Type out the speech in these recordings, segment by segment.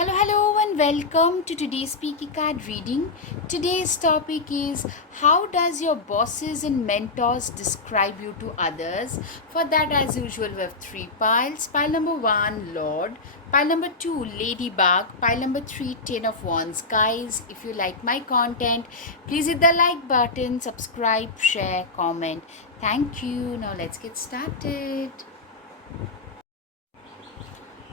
Hello, and welcome to today's Speaky Card reading. Today's topic is how does your bosses and mentors describe you to others? For that, as usual, we have three piles. Pile number one, Lord. Pile number two, Ladybug. Pile number three, Ten of Wands. Guys, if you like my content, please hit the like button, subscribe, share, comment. Thank you. Now let's get started.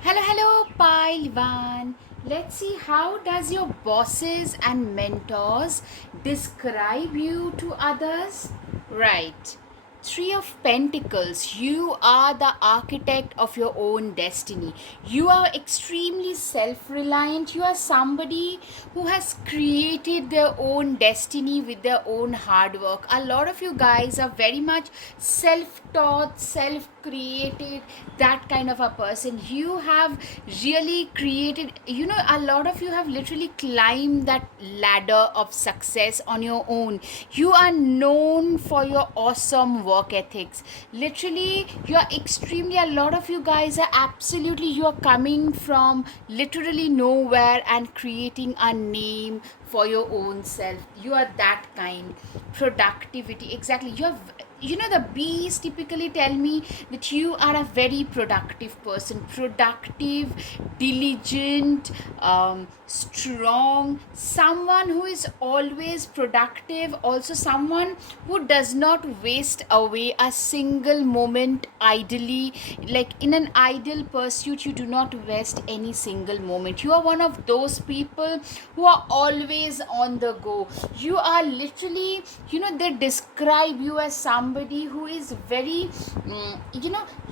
Hello, Pile 1. Let's see how does your bosses and mentors describe you to others? Right. Three of Pentacles. You are the architect of your own destiny. You are extremely self-reliant. You are somebody who has created their own destiny with their own hard work. A lot of you guys are very much self-taught, self-created, that kind of a person. You have really created, a lot of you have literally climbed that ladder of success on your own. You are known for your awesome work ethics. Literally, you are extremely, a lot of you guys are absolutely, you are coming from literally nowhere and creating a name for your own self. You are that kind. Productivity, exactly. The bees typically tell me that you are a very productive person. Productive, diligent, strong, someone who is always productive, also someone who does not waste away a single moment idly. Like in an idle pursuit, you do not waste any single moment. You are one of those people who are always on the go. You are literally, they describe you as somebody who is very,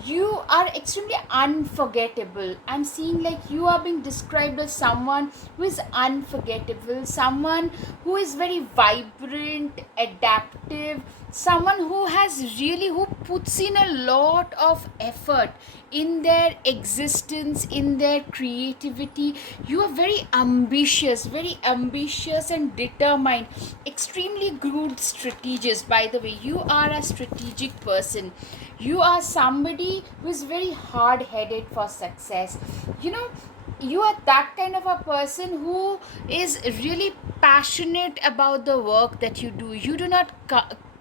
you are extremely unforgettable. I'm seeing like you are being described as someone who is unforgettable, someone who is very vibrant, adaptive, someone who who puts in a lot of effort in their existence, in their creativity. You are very ambitious and determined, extremely good strategist. By the way, you are a strategic person. You are somebody who is very hard-headed for success. You are that kind of a person who is really passionate about the work that you do. You do not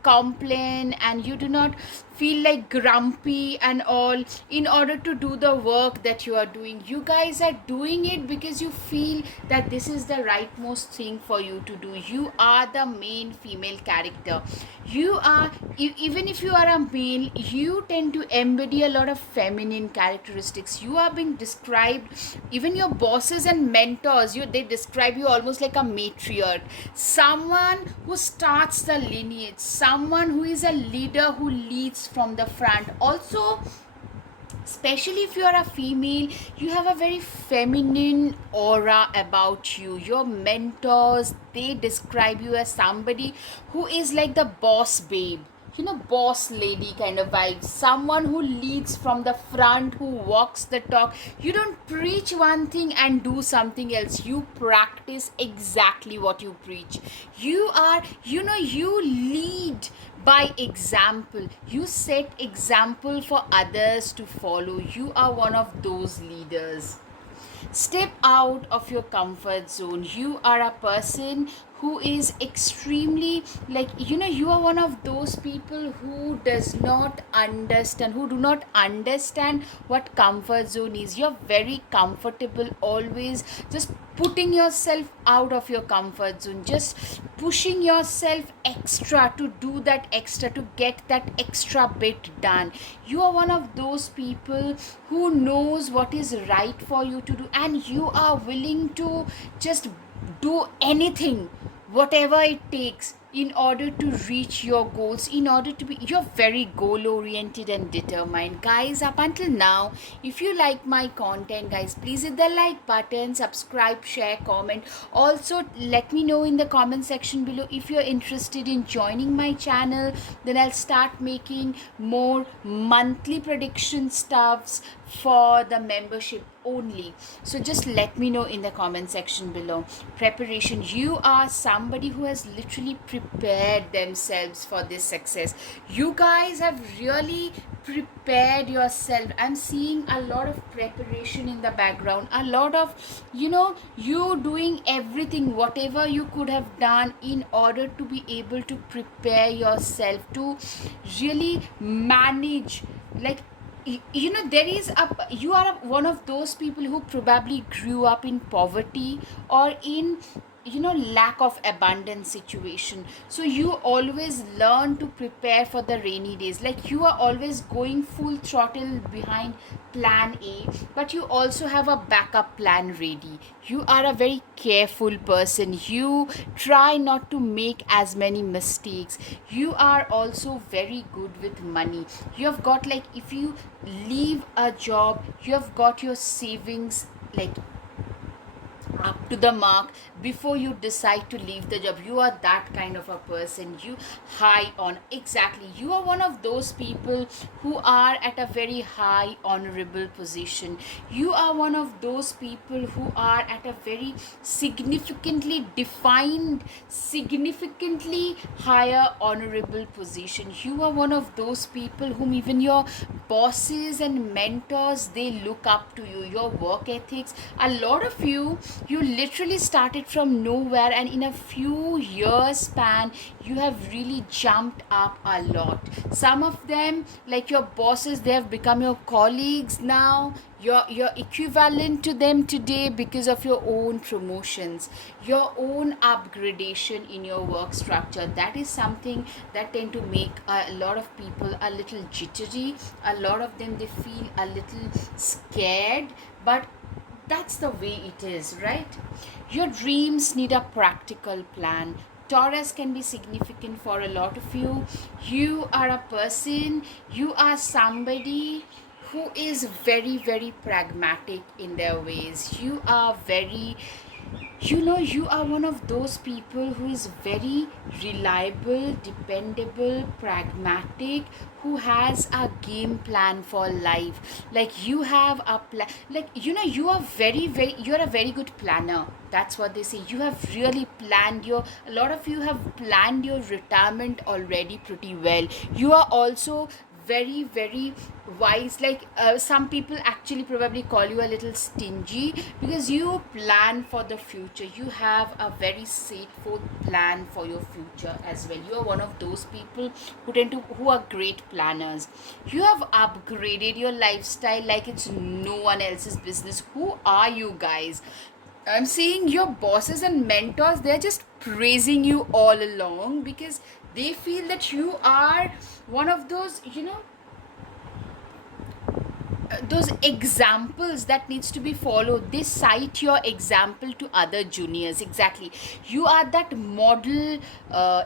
complain, and you do not feel like grumpy and all in order to do the work that you are doing. You guys are doing it because you feel that this is the rightmost thing for you to do. You are the main female character. You are, even if you are a male, you tend to embody a lot of feminine characteristics. You are being described, even your bosses and mentors, they describe you almost like a matriarch, someone who starts the lineage, someone who is a leader who leads from the front. Also, especially if you are a female, you have a very feminine aura about you. Your mentors, they describe you as somebody who is like the boss babe, boss lady kind of vibe, someone who leads from the front, who walks the talk. You don't preach one thing and do something else. You practice exactly what you preach. You are, you lead by example. You set example for others to follow. You are one of those leaders. Step out of your comfort zone. You are a person who is extremely, like, you are one of those people who does not understand, who do not understand what comfort zone is. You're very comfortable, always just putting yourself out of your comfort zone, just pushing yourself extra to do that extra, to get that extra bit done. You are one of those people who knows what is right for you to do, and you are willing to just do anything, whatever it takes, in order to reach your goals, in order to be, you're very goal oriented and determined. Guys, up until now, if you like my content, guys, please hit the like button, subscribe, share, comment. Also, let me know in the comment section below if you're interested in joining my channel. Then I'll start making more monthly prediction stuffs for the membership. only. So just let me know in the comment section below. Preparation. You are somebody who has literally prepared themselves for this success. You guys have really prepared yourself. I'm seeing a lot of preparation in the background, a lot of, you doing everything whatever you could have done in order to be able to prepare yourself to really manage, like, there is a, you are one of those people who probably grew up in poverty or in, lack of abundance situation. So you always learn to prepare for the rainy days, like you are always going full throttle behind plan A, but you also have a backup plan ready. You are a very careful person. You try not to make as many mistakes. You are also very good with money. You have got, like, if you leave a job, you have got your savings, like, up to the mark before you decide to leave the job. You are that kind of a person. You high on, exactly, you are one of those people who are at a very high honorable position. You are one of those people who are at a very significantly defined, significantly higher honorable position. You are one of those people whom even your bosses and mentors, they look up to you. Your work ethics, a lot of you literally started from nowhere, and in a few years span you have really jumped up a lot. Some of them, like your bosses, they have become your colleagues now. You're equivalent to them today because of your own promotions, your own upgradation in your work structure. That is something that tend to make a lot of people a little jittery. A lot of them, they feel a little scared, but that's the way it is, right? Your dreams need a practical plan. Taurus can be significant for a lot of you. You are a person, you are somebody who is very, very pragmatic in their ways. You are very, you are one of those people who is very reliable, dependable, pragmatic, who has a game plan for life. Like you have a plan, like, you are very, very, you're a very good planner. That's what they say. You have really planned your, a lot of you have planned your retirement already pretty well. You are also very, very wise. Like, some people actually probably call you a little stingy because you plan for the future. You have a very safe plan for your future as well. You are one of those people who are great planners. You have upgraded your lifestyle like it's no one else's business. Who are you guys? I'm seeing your bosses and mentors, they're just praising you all along because they feel that you are one of those, those examples that needs to be followed. They cite your example to other juniors. Exactly, you are that model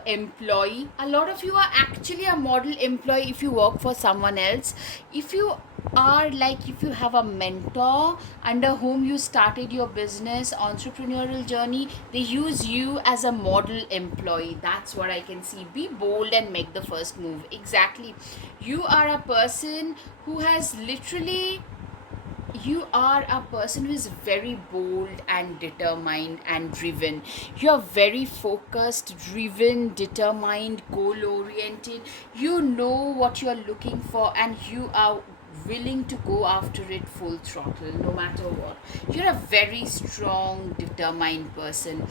employee. A lot of you are actually a model employee if you work for someone else. If you are, like, if you have a mentor under whom you started your business entrepreneurial journey, they use you as a model employee. That's what I can see. Be bold and make the first move. Exactly, you are a person who has literally, you are a person who is very bold and determined and driven. You're very focused, driven, determined, goal oriented. You know what you're looking for and you are willing to go after it full throttle no matter what. You're a very strong, determined person.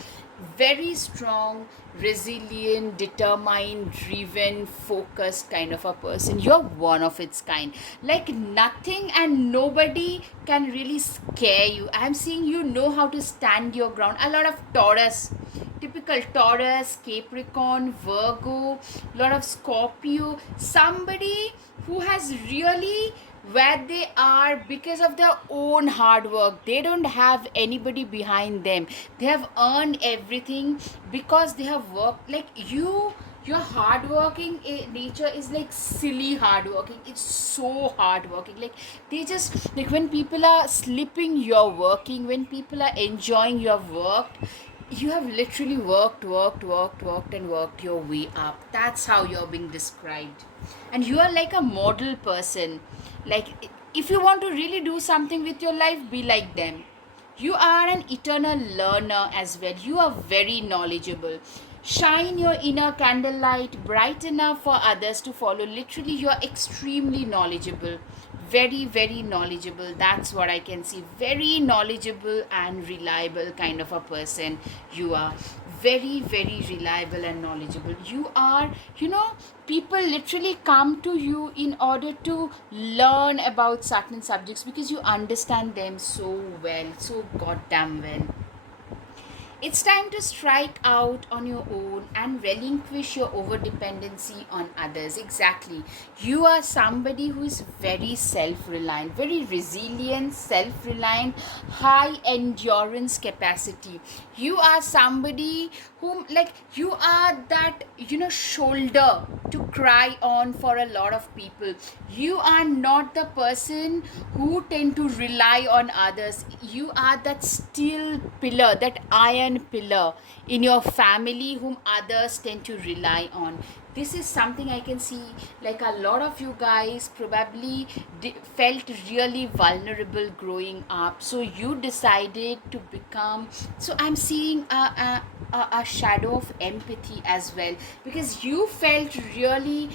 Very strong, resilient, determined, driven, focused kind of a person. You're one of its kind. Like nothing and nobody can really scare you. I'm seeing you know how to stand your ground. A lot of Taurus, typical Taurus, Capricorn, Virgo, lot of Scorpio, somebody who has really where they are because of their own hard work. They don't have anybody behind them. They have earned everything because they have worked. Like you, your hardworking nature is like silly hardworking. It's so hardworking. Like they just, like when people are sleeping, you're working. When people are enjoying, you have worked. You have literally worked and worked your way up. That's how you're being described. And you are like a model person. Like if you want to really do something with your life, be like them. You are an eternal learner as well. You are very knowledgeable. Shine your inner candlelight bright enough for others to follow. Literally, you are extremely knowledgeable. Very, very knowledgeable. That's what I can see. Very knowledgeable and reliable kind of a person you are. Very, very reliable and knowledgeable. You are, people literally come to you in order to learn about certain subjects because you understand them so well, so goddamn well. It's time to strike out on your own and relinquish your overdependency on others. Exactly. You are somebody who is very self reliant, very resilient, self reliant, high endurance capacity. You are somebody whom, like, you are that, shoulder to cry on for a lot of people. You are not the person who tend to rely on others. You are that steel pillar, that iron pillar in your family whom others tend to rely on. This is something I can see, like a lot of you guys probably felt really vulnerable growing up, so you decided to become, so I'm seeing a shadow of empathy as well, because you felt really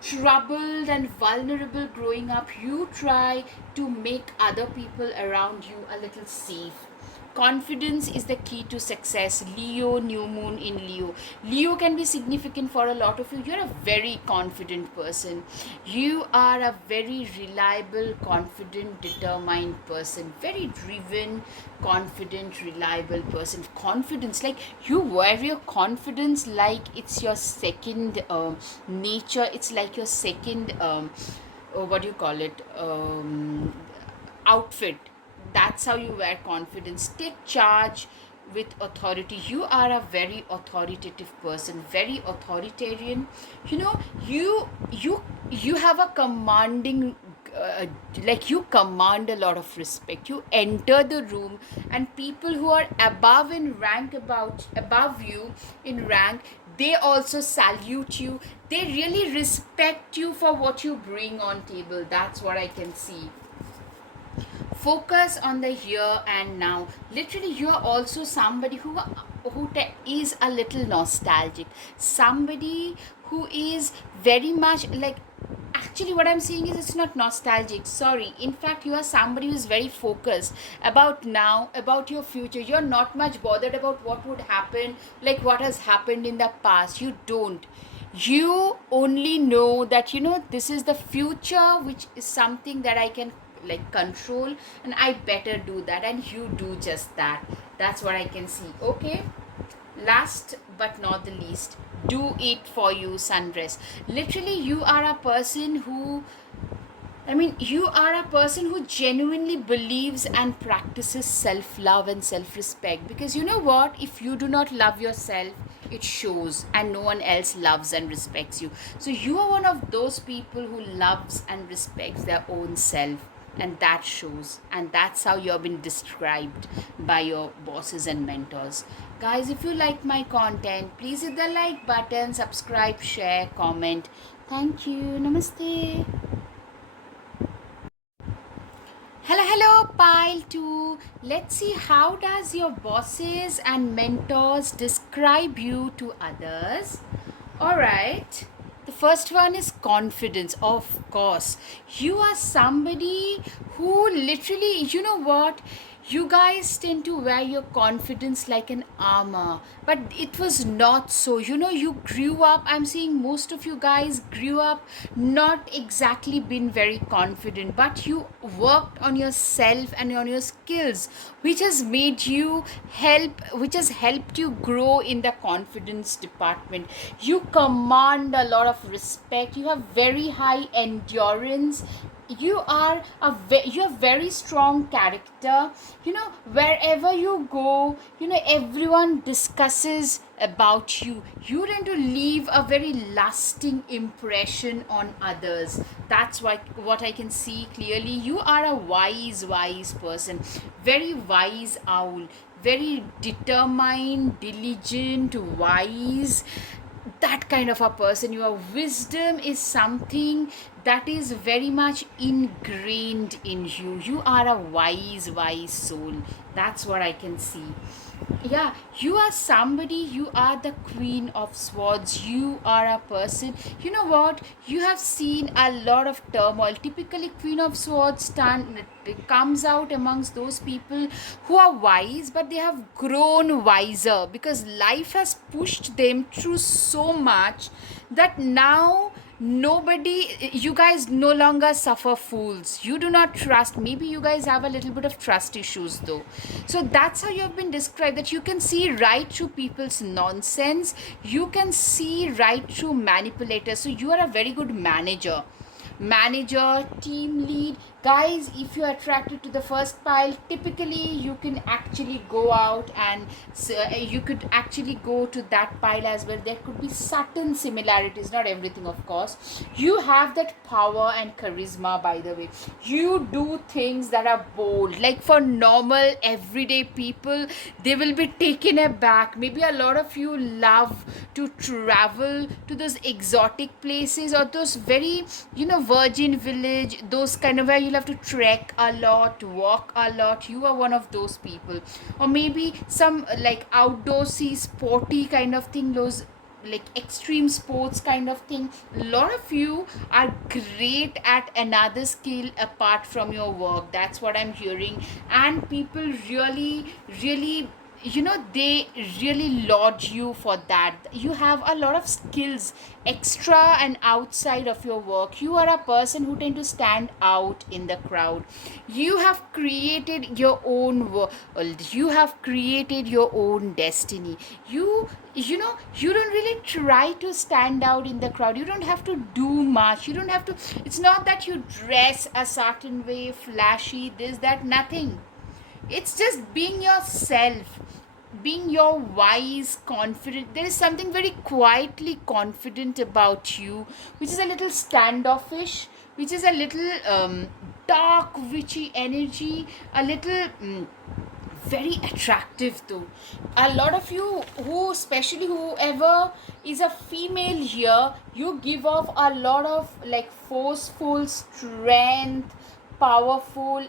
troubled and vulnerable growing up. You try to make other people around you a little safe. Confidence is the key to success. Leo, new moon in Leo. Leo can be significant for a lot of you. You're a very confident person. You are a very reliable, confident, determined person. Very driven, confident, reliable person. Confidence, like you wear your confidence like it's your second nature. It's like your second, what do you call it? Outfit. That's how you wear confidence. Take charge with authority. You are a very authoritative person, very authoritarian. You have a commanding, like you command a lot of respect. You enter the room and people who are above in rank, above you in rank, they also salute you. They really respect you for what you bring on table. That's what I can see. Focus on the here and now. Literally, you are also somebody who is a little nostalgic, somebody who is very much like, actually what I'm seeing is it's not nostalgic, sorry. In fact, you are somebody who is very focused about now, about your future. You're not much bothered about what would happen, like what has happened in the past. You don't. You only know that, this is the future, which is something that I can like control, and I better do that, and you do just that. That's what I can see. Okay, last but not the least, do it for you, sundress. Literally, you are a person who, you are a person who genuinely believes and practices self love and self respect. Because you know what? If you do not love yourself, it shows, and no one else loves and respects you. So, you are one of those people who loves and respects their own self, and that shows, and that's how you've been described by your bosses and mentors. Guys, if you like my content, please hit the like button, subscribe, share, comment. Thank you. Namaste. Hello, pile 2. Let's see, how does your bosses and mentors describe you to others? All right. The first one is confidence. Of course, you are somebody who literally, you know what? You guys tend to wear your confidence like an armor, but it was not so. You grew up, I'm seeing most of you guys grew up not exactly been very confident, but you worked on yourself and on your skills, which has made you which has helped you grow in the confidence department. You command a lot of respect. You have very high endurance. You are you have very strong character. Wherever you go, everyone discusses about you. You tend to leave a very lasting impression on others. That's what I can see clearly. You are a wise person, very wise owl, very determined, diligent, wise. that kind of a person. Your wisdom is something that is very much ingrained in you. You are a wise soul. That's what I can see. Yeah, you are somebody, you are the queen of swords. You are a person, you know what, you have seen a lot of turmoil. Typically queen of swords comes out amongst those people who are wise, but they have grown wiser because life has pushed them through so much that now nobody, you guys no longer suffer fools. You do not trust. Maybe you guys have a little bit of trust issues though. So that's how you have been described, that you can see right through people's nonsense. You can see right through manipulators. So you are a very good manager, team lead. Guys, if you're attracted to the first pile, typically you can actually go out and you could actually go to that pile as well. There could be certain similarities, not everything of course. You have that power and charisma, by the way. You do things that are bold, like for normal everyday people, they will be taken aback. Maybe a lot of you love to travel to those exotic places, or those very, virgin village, those kind of, where you'll have to trek a lot, walk a lot. You are one of those people. Or maybe some like outdoorsy sporty kind of thing, those like extreme sports kind of thing. A lot of you are great at another skill apart from your work. That's what I'm hearing. And people really, they really laud you for that. You have a lot of skills extra and outside of your work. You are a person who tend to stand out in the crowd. You have created your own world. You have created your own destiny. You don't really try to stand out in the crowd. You don't have to do much. You don't have to, it's not that you dress a certain way, flashy, this, that, nothing. It's just being yourself, being your wise, confident. There is something very quietly confident about you, which is a little standoffish, which is a little dark, witchy energy, a little very attractive though. A lot of you, who especially whoever is a female here, you give off a lot of like forceful strength, powerful,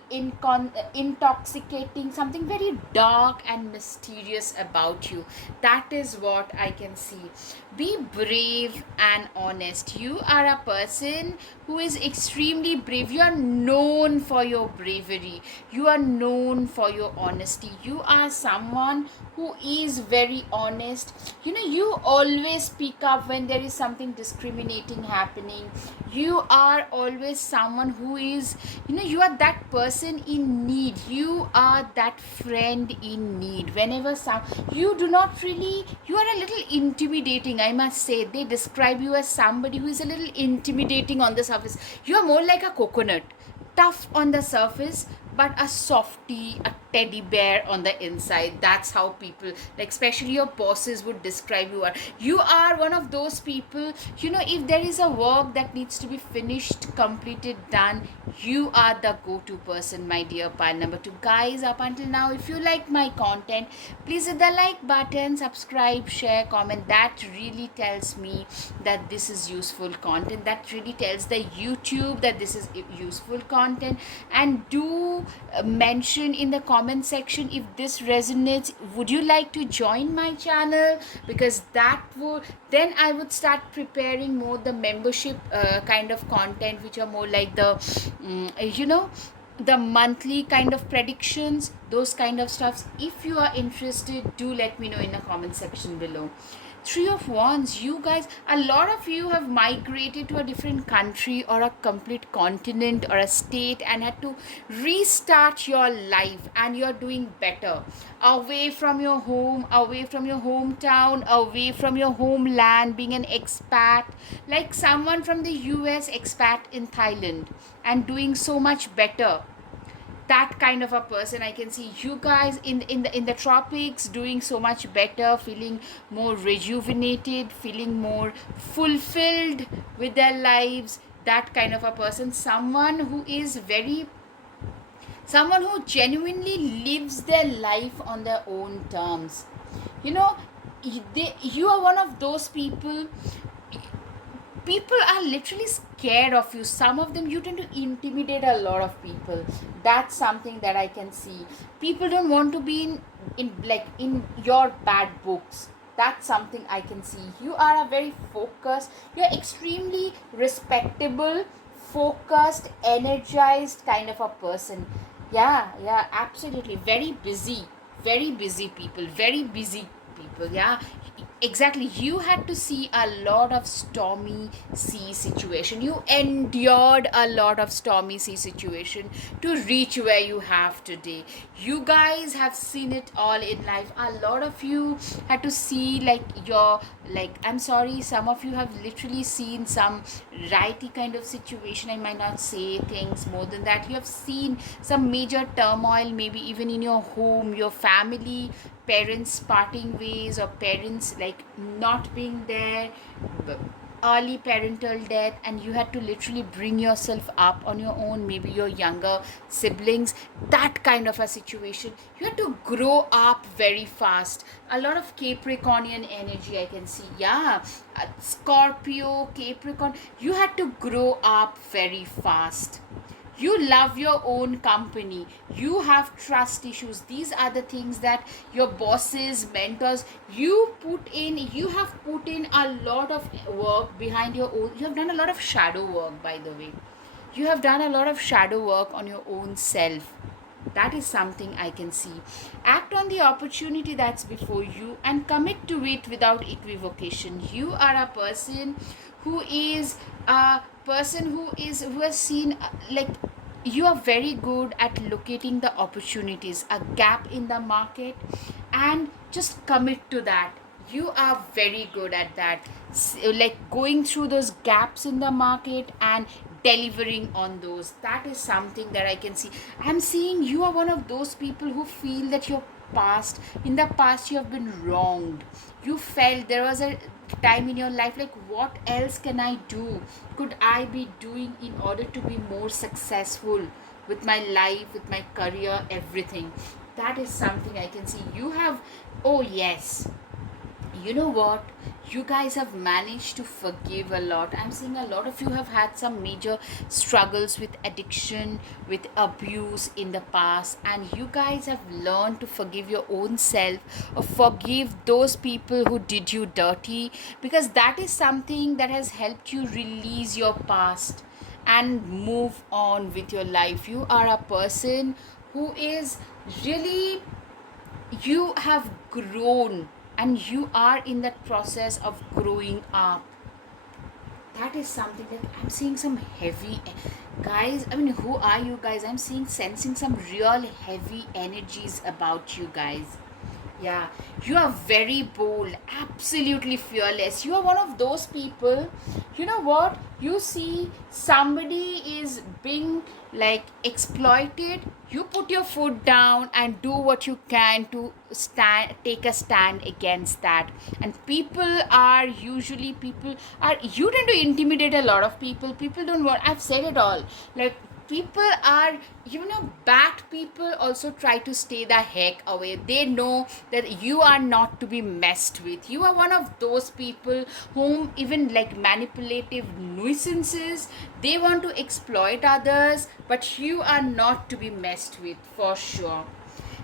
intoxicating, something very dark and mysterious about you. That is what I can see. Be brave and honest. You are a person who is extremely brave. You are known for your bravery. You are known for your honesty. You are someone who is very honest. You always speak up when there is something discriminating happening. You are always someone who is, you are that person in need. You are that friend in need. Whenever you do not really, you are a little intimidating, I must say. They describe you as somebody who is a little intimidating on the surface. You are more like a coconut, tough on the surface, but a softie, a teddy bear on the inside. That's how people, like especially your bosses, would describe you. You are one of those people, if there is a work that needs to be finished, completed, done, you are the go-to person, my dear pile number 2. Guys, up until now, if you like my content, please hit the like button, subscribe, share, comment. That really tells me that this is useful content. That really tells the YouTube that this is useful content. And do mention in the comment section if this resonates. Would you like to join my channel? Because that would, then I would start preparing more the membership kind of content, which are more like the the monthly kind of predictions, those kind of stuffs. If you are interested, do let me know in the comment section below. 3 of Wands, you guys, a lot of you have migrated to a different country or a complete continent or a state and had to restart your life, and you're doing better. Away from your home, away from your hometown, away from your homeland, being an expat, like someone from the US, expat in Thailand, and doing so much better. That kind of a person I can see. You guys in the tropics, doing so much better, feeling more rejuvenated, feeling more fulfilled with their lives. That kind of a person, someone who genuinely lives their life on their own terms. you know you are one of those people. People are literally scared of you. Some of them, you tend to intimidate a lot of people. That's something that I can see. People don't want to be in your bad books. That's something I can see. You are a very focused, you're extremely respectable, focused, energized kind of a person. Yeah, yeah, absolutely. Very busy people, very busy people. Yeah, exactly. You had to see a lot of stormy sea situation. You endured a lot of stormy sea situation to reach where you have today. You guys have seen it all in life. A lot of you had to see, I'm sorry, some of you have literally seen some righty kind of situation. I might not say things more than that. You have seen some major turmoil, maybe even in your home, your family, parents parting ways, or parents like not being there, early parental death, and you had to literally bring yourself up on your own, maybe your younger siblings, that kind of a situation. You had to grow up very fast. A lot of Capricornian energy I can see. Yeah, Scorpio, Capricorn, you had to grow up very fast. You love your own company. You have trust issues. These are the things that your bosses, mentors, you have put in a lot of work behind your own. You have done a lot of shadow work, by the way. You have done a lot of shadow work on your own self. That is something I can see. Act on the opportunity that's before you and commit to it without equivocation. You are a person who is a person who has seen, you are very good at locating the opportunities, a gap in the market, and just commit to that. You are very good at that. Like going through those gaps in the market and delivering on those. That is something that I can see. I'm seeing you are one of those people who feel that in the past you have been wronged. You felt there was a time in your life like, what else can I do, could I be doing in order to be more successful with my life, with my career, everything. That is something I can see. You have, oh yes, you know what, you guys have managed to forgive a lot. I'm seeing a lot of you have had some major struggles with addiction, with abuse in the past, and you guys have learned to forgive your own self, or forgive those people who did you dirty, because that is something that has helped you release your past and move on with your life. You are a person who is really, you have grown, and you are in that process of growing up. That is something that I'm seeing some heavy guys. I mean, who are you guys? I'm sensing some real heavy energies about you guys. Yeah, you are very bold, absolutely fearless. You are one of those people. You know what? You see somebody is being exploited. You put your foot down and do what you can to take a stand against that. And you tend to intimidate a lot of people. People don't want. I've said it all. Like, people are, bad people also try to stay the heck away. They know that you are not to be messed with. You are one of those people whom even like manipulative nuisances, they want to exploit others, but you are not to be messed with, for sure.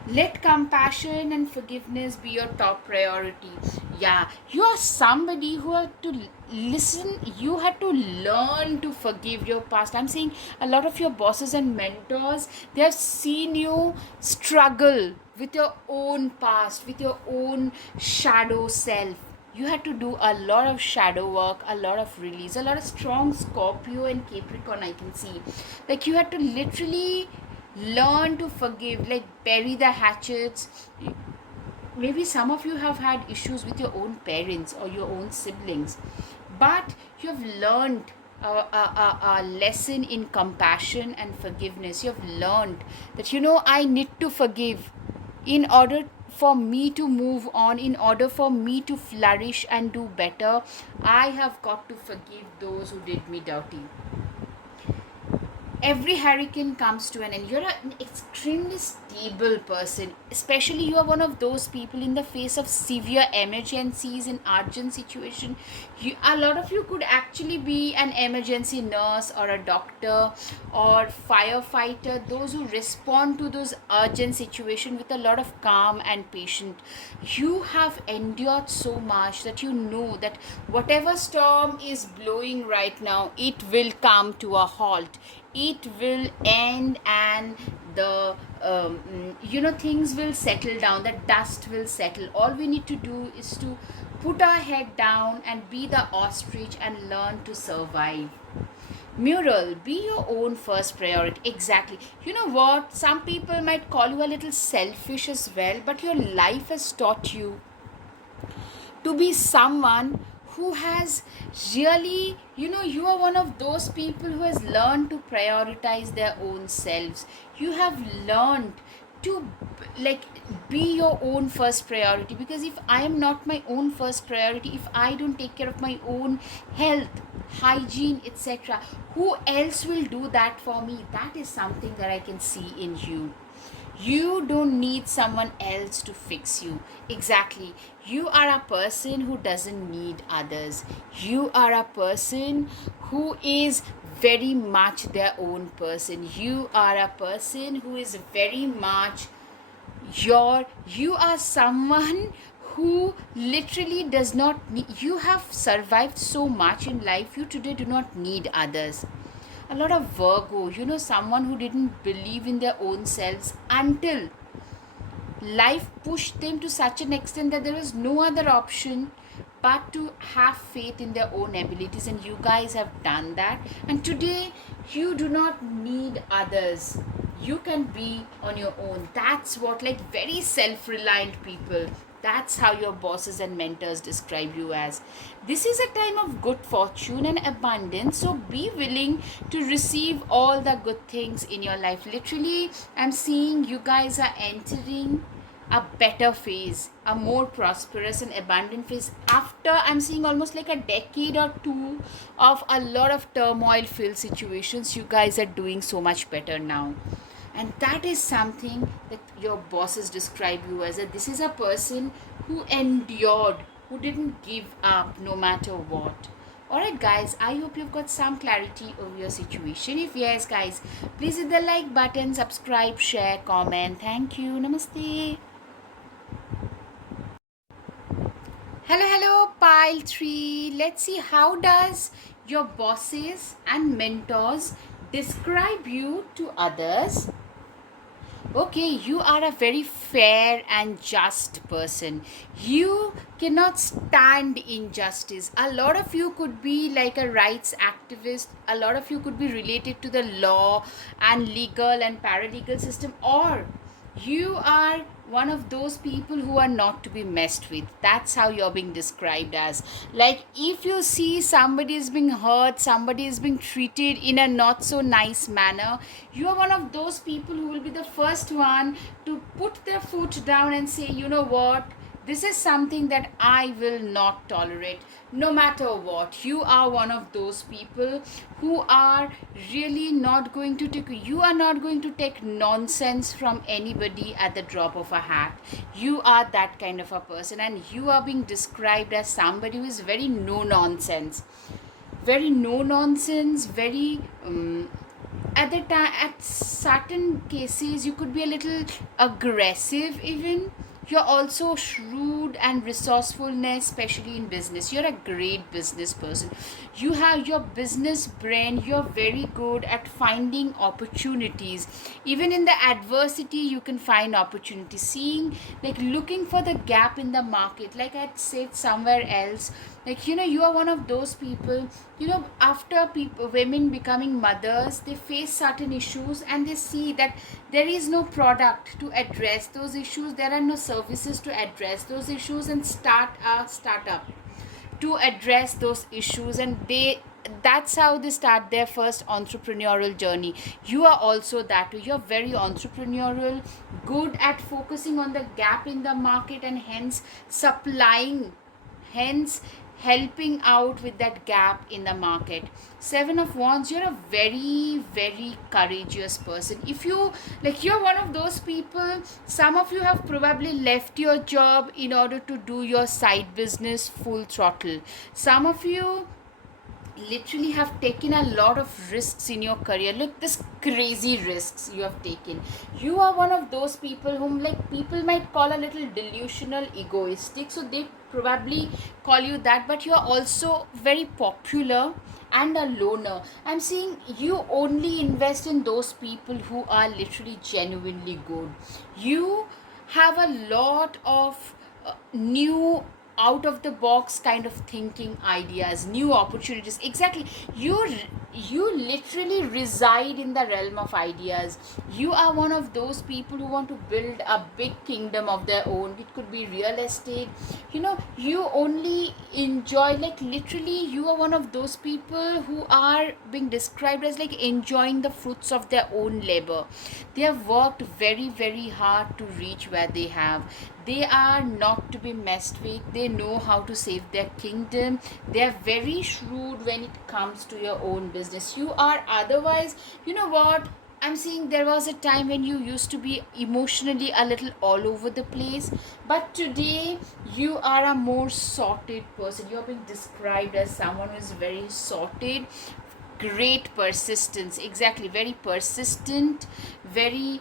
Let compassion and forgiveness be your top priority. Yeah, you are somebody who had to listen, you had to learn to forgive your past. I'm saying a lot of your bosses and mentors, they have seen you struggle with your own past, with your own shadow self. You had to do a lot of shadow work, a lot of release, a lot of strong Scorpio and Capricorn I can see. Like, you had to literally learn to forgive, like bury the hatchets. Maybe some of you have had issues with your own parents or your own siblings, but you have learned a lesson in compassion and forgiveness. You have learned that, I need to forgive in order for me to move on, in order for me to flourish and do better. I have got to forgive those who did me dirty. Every hurricane comes to an end. You're an extremely stable person, especially you are one of those people in the face of severe emergencies in urgent situation. A lot of you could actually be an emergency nurse or a doctor or firefighter, those who respond to those urgent situation with a lot of calm and patience. You have endured so much that you know that whatever storm is blowing right now, it will come to a halt, it will end, and the things will settle down, the dust will settle. All we need to do is to put our head down and be the ostrich and learn to survive. Mural, be your own first priority. Exactly. You know what, some people might call you a little selfish as well, but your life has taught you to be someone who has really, you are one of those people who has learned to prioritize their own selves. You have learned to like be your own first priority, because if I am not my own first priority, if I don't take care of my own health, hygiene, etc., who else will do that for me? That is something that I can see in you. You don't need someone else to fix you. Exactly. You are a person who doesn't need others. You are a person who is very much their own person. You are a person who is very much you are someone who literally does not need, you have survived so much in life, you today do not need others. A lot of Virgo, someone who didn't believe in their own selves until life pushed them to such an extent that there was no other option but to have faith in their own abilities, and you guys have done that, and today you do not need others. You can be on your own. That's what, like, very self-reliant people, that's how your bosses and mentors describe you as. This is a time of good fortune and abundance, so be willing to receive all the good things in your life. Literally, I'm seeing you guys are entering a better phase, a more prosperous and abundant phase, after I'm seeing almost like a decade or two of a lot of turmoil filled situations. You guys are doing so much better now, and that is something that your bosses describe you as, that this is a person who endured, who didn't give up no matter what. Alright guys, I hope you've got some clarity over your situation. If yes guys, please hit the like button, subscribe, share, comment. Thank you. Namaste. Hello, pile 3. Let's see, how does your bosses and mentors describe you to others? Okay, you are a very fair and just person. You cannot stand injustice. A lot of you could be like a rights activist. A lot of you could be related to the law and legal and paralegal system, or you are one of those people who are not to be messed with. That's how you're being described as. Like, if you see somebody is being hurt, somebody is being treated in a not so nice manner, you are one of those people who will be the first one to put their foot down and say, you know what, this is something that I will not tolerate, no matter what. You are one of those people who are really not going to take, you are not going to take nonsense from anybody at the drop of a hat. You are that kind of a person, and you are being described as somebody who is very no nonsense. Very no nonsense, very at the time, at certain cases you could be a little aggressive even. You're also shrewd and resourcefulness, especially in business. You're a great business person. You have your business brain. You're very good at finding opportunities. Even in the adversity, you can find opportunities. Seeing, like, looking for the gap in the market. Like I said somewhere else, like, you are one of those people, after people, women becoming mothers, they face certain issues and they see that there is no product to address those issues, there are no services to address those issues, and start a startup to address those issues, and that's how they start their first entrepreneurial journey. You are also that way. You're very entrepreneurial, good at focusing on the gap in the market, and hence supplying, hence helping out with that gap in the market. Seven of Wands, you're a very very courageous person. If you, like, you're one of those people, some of you have probably left your job in order to do your side business full throttle. Some of you literally have taken a lot of risks in your career. Look, this crazy risks you have taken. You are one of those people whom, like, people might call a little delusional, egoistic, so they probably call you that. But you are also very popular and a loner. I'm seeing you only invest in those people who are literally genuinely good. You have a lot of new, out of the box kind of thinking ideas, new opportunities. Exactly, you literally reside in the realm of ideas. You are one of those people who want to build a big kingdom of their own. It could be real estate. You only enjoy, like, literally you are one of those people who are being described as like enjoying the fruits of their own labor. They have worked very very hard to reach where they have. They are not to be messed with. They know how to save their kingdom. They are very shrewd when it comes to your own business. You are otherwise, you know what, I'm seeing there was a time when you used to be emotionally a little all over the place, but today you are a more sorted person. You are being described as someone who is very sorted. Great persistence, exactly, very persistent, very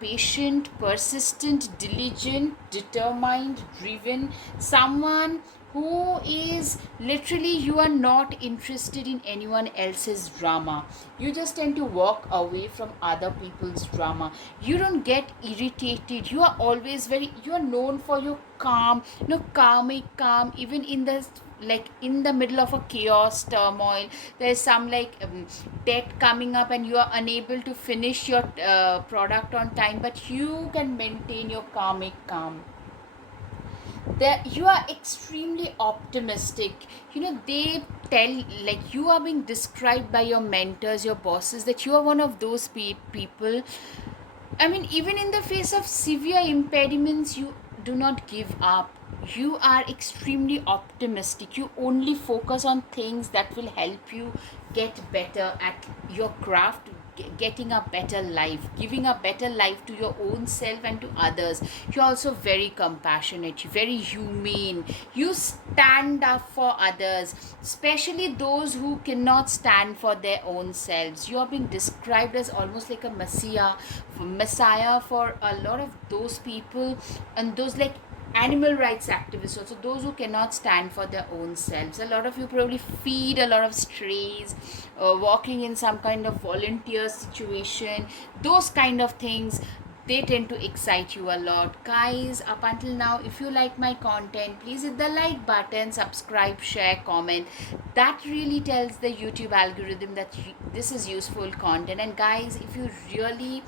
patient, persistent, diligent, determined, driven. Someone who is literally, you are not interested in anyone else's drama. You just tend to walk away from other people's drama. You don't get irritated. You are always very, you are known for your calm, calm, even in the, like, in the middle of a chaos, turmoil, there's some, like, debt coming up and you are unable to finish your product on time, but you can maintain your calm. That you are extremely optimistic. They tell, like, you are being described by your mentors, your bosses, that you are one of those people. I mean, even in the face of severe impediments, you do not give up. You are extremely optimistic. You only focus on things that will help you get better at your craft, getting a better life, giving a better life to your own self and to others. You're also very compassionate, very humane. You stand up for others, especially those who cannot stand for their own selves. You are being described as almost like a messiah for a lot of those people, and those, like, animal rights activists also, those who cannot stand for their own selves. A lot of you probably feed a lot of strays, walking in some kind of volunteer situation. Those kind of things, they tend to excite you a lot. Guys, up until now, if you like my content, please hit the like button, subscribe, share, comment. That really tells the YouTube algorithm that this is useful content. And guys, if you really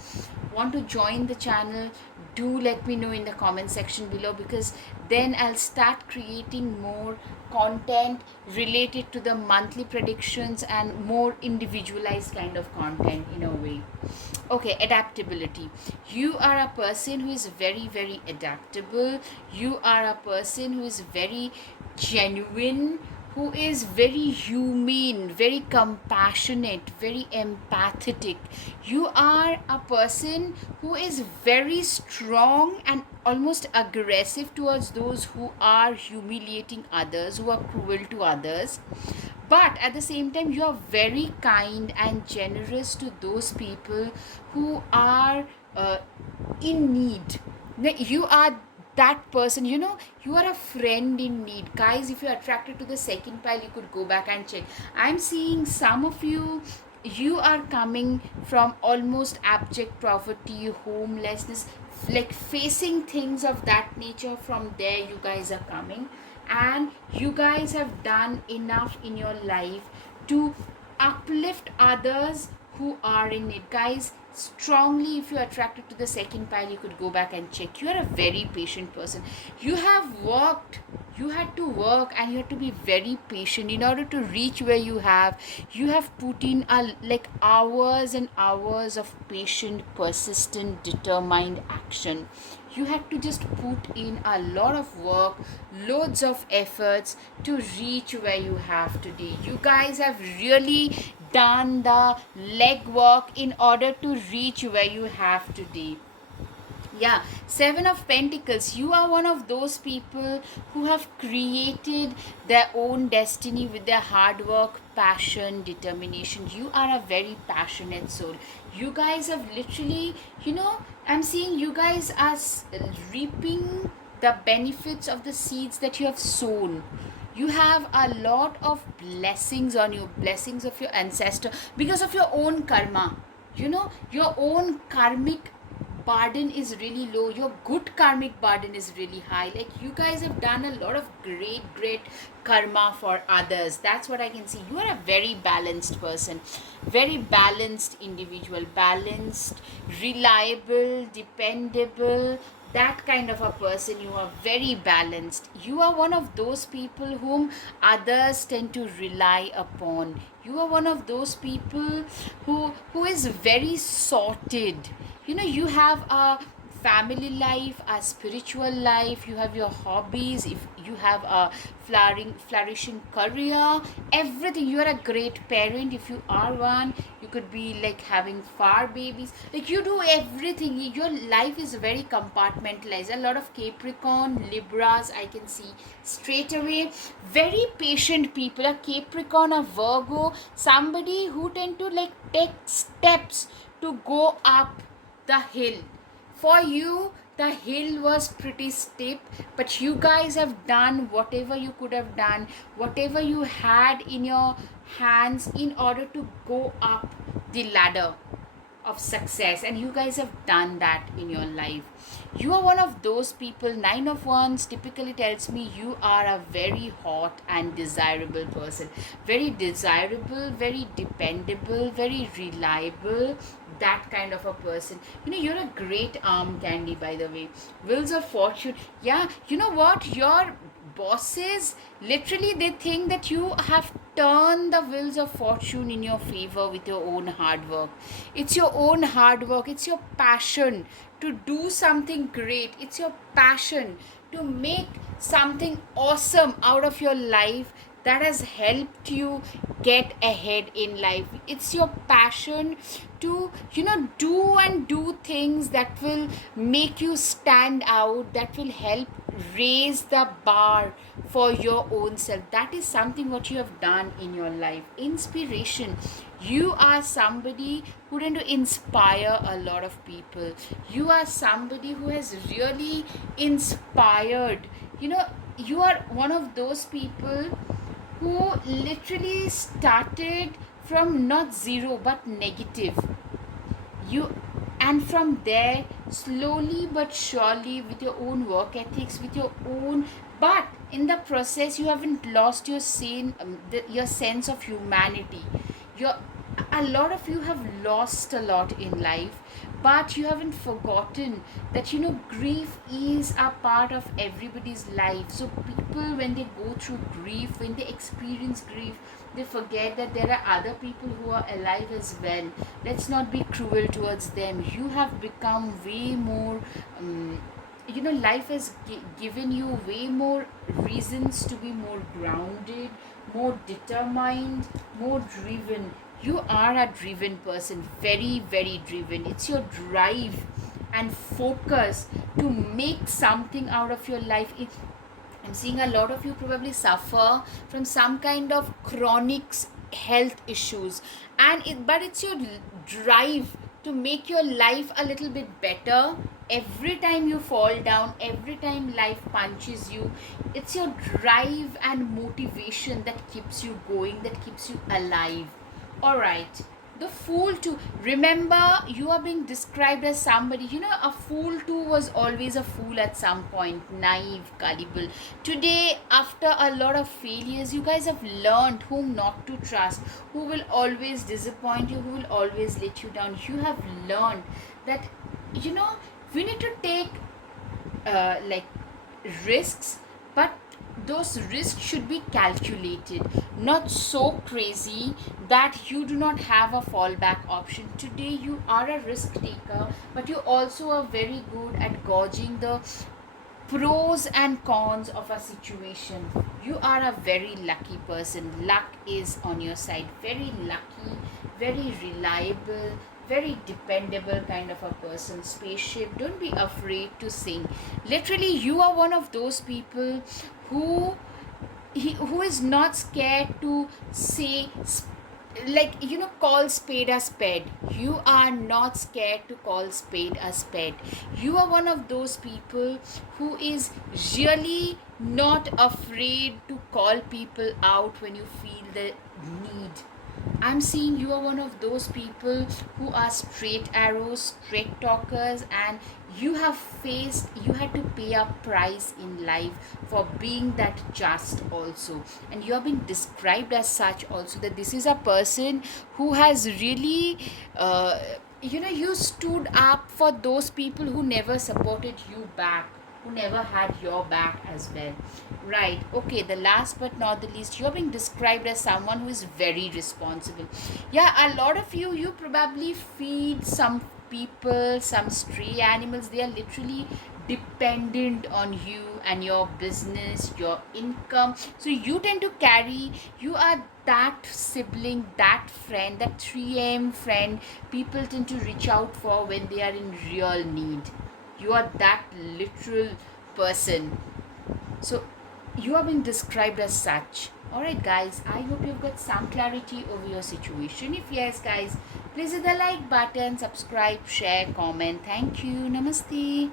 want to join the channel, do let me know in the comment section below, because then I'll start creating more content related to the monthly predictions and more individualized kind of content in a way. Okay, adaptability. You are a person who is very very adaptable. You are a person who is very genuine, who is very humane, very compassionate, very empathetic. You are a person who is very strong and almost aggressive towards those who are humiliating others, who are cruel to others. But at the same time, you are very kind and generous to those people who are in need. You are that person, you are a friend in need. Guys, if you're attracted to the second pile, you could go back and check. I'm seeing some of you, you are coming from almost abject poverty, homelessness, like facing things of that nature. From there you guys are coming, and you guys have done enough in your life to uplift others who are in it. Guys, strongly, if you're attracted to the second pile, you could go back and check. You are a very patient person. You have worked, you had to work, and you had to be very patient in order to reach where you have. You have put in like hours and hours of patient, persistent, determined action. You had to just put in a lot of work, loads of efforts to reach where you have today. You guys have really done the legwork in order to reach where you have today. Yeah, Seven of Pentacles. You are one of those people who have created their own destiny with their hard work, passion, determination. You are a very passionate soul. You guys have literally, I'm seeing you guys as reaping the benefits of the seeds that you have sown. You have a lot of blessings on you, blessings of your ancestor, because of your own karma. Your own karmic burden is really low, your good karmic burden is really high. Like, you guys have done a lot of great karma for others. That's what I can see. You are a very balanced person, very balanced individual, balanced, reliable, dependable, that kind of a person. You are very balanced. You are one of those people whom others tend to rely upon. You are one of those people who is very sorted. You have a family life, a spiritual life, you have your hobbies, if you have a flourishing career, everything. You are a great parent if you are one. You could be like having far babies, like you do everything. Your life is very compartmentalized. A lot of Capricorn, Libras I can see straight away. Very patient people, a Capricorn, a Virgo, somebody who tend to like take steps to go up the hill. For you, the hill was pretty steep, but you guys have done whatever you could have done, whatever you had in your hands in order to go up the ladder of success, and you guys have done that in your life. You are one of those people. Nine of Wands typically tells me you are a very hot and desirable person, very desirable, very dependable, very reliable, that kind of a person. You're a great arm candy, by the way. Wheels of Fortune. Yeah, you know what, your bosses literally, they think that you have turned the wheels of fortune in your favor with your own hard work. It's your own hard work, it's your passion to do something great, it's your passion to make something awesome out of your life that has helped you get ahead in life. It's your passion to do things that will make you stand out, that will help raise the bar for your own self. That is something what you have done in your life. Inspiration. You are somebody who tend to inspire a lot of people. You are somebody who has really inspired. You are one of those people who literally started from not zero but negative. You And from there, slowly but surely, with your own work ethics, with your own, but in the process you haven't lost your sense of humanity. Your A lot of you have lost a lot in life, but you haven't forgotten that grief is a part of everybody's life. So people, when they go through grief, when they experience grief, they forget that there are other people who are alive as well. Let's not be cruel towards them. You have become way more life has given you way more reasons to be more grounded, more determined, more driven. You are a driven person, very very driven. It's your drive and focus to make something out of your life. I'm seeing a lot of you probably suffer from some kind of chronic health issues, but it's your drive to make your life a little bit better. Every time you fall down, every time life punches you, it's your drive and motivation that keeps you going, that keeps you alive. All right. The Fool too. Remember, you are being described as somebody, a fool too was always a fool at some point, naive, gullible. Today, after a lot of failures, you guys have learned whom not to trust, who will always disappoint you, who will always let you down. You have learned that, we need to take like risks, but those risks should be calculated, not so crazy that you do not have a fallback option. Today you are a risk taker, but you also are very good at gauging the pros and cons of a situation. You are a very lucky person. Luck is on your side. Very lucky, very reliable, very dependable kind of a person. Spaceship. Don't be afraid to sing. Literally, you are one of those people who who is not scared to say, like, call spade a spade. You are not scared to call spade a spade. You are one of those people who is really not afraid to call people out when you feel the need. I'm seeing you are one of those people who are straight arrows, straight talkers, and you had to pay a price in life for being that just also. And you have been described as such also, that this is a person who has really, you stood up for those people who never supported you back, who never had your back as well. Right, okay, the last but not the least, you're being described as someone who is very responsible. Yeah, a lot of you probably feed some people, some stray animals. They are literally dependent on you and your business, your income. So you tend to carry, you are that sibling, that friend, that 3am friend people tend to reach out for when they are in real need. You are that literal person. So you are being described as such. Alright, guys, I hope you've got some clarity over your situation. If yes, guys, please hit the like button, subscribe, share, comment. Thank you. Namaste.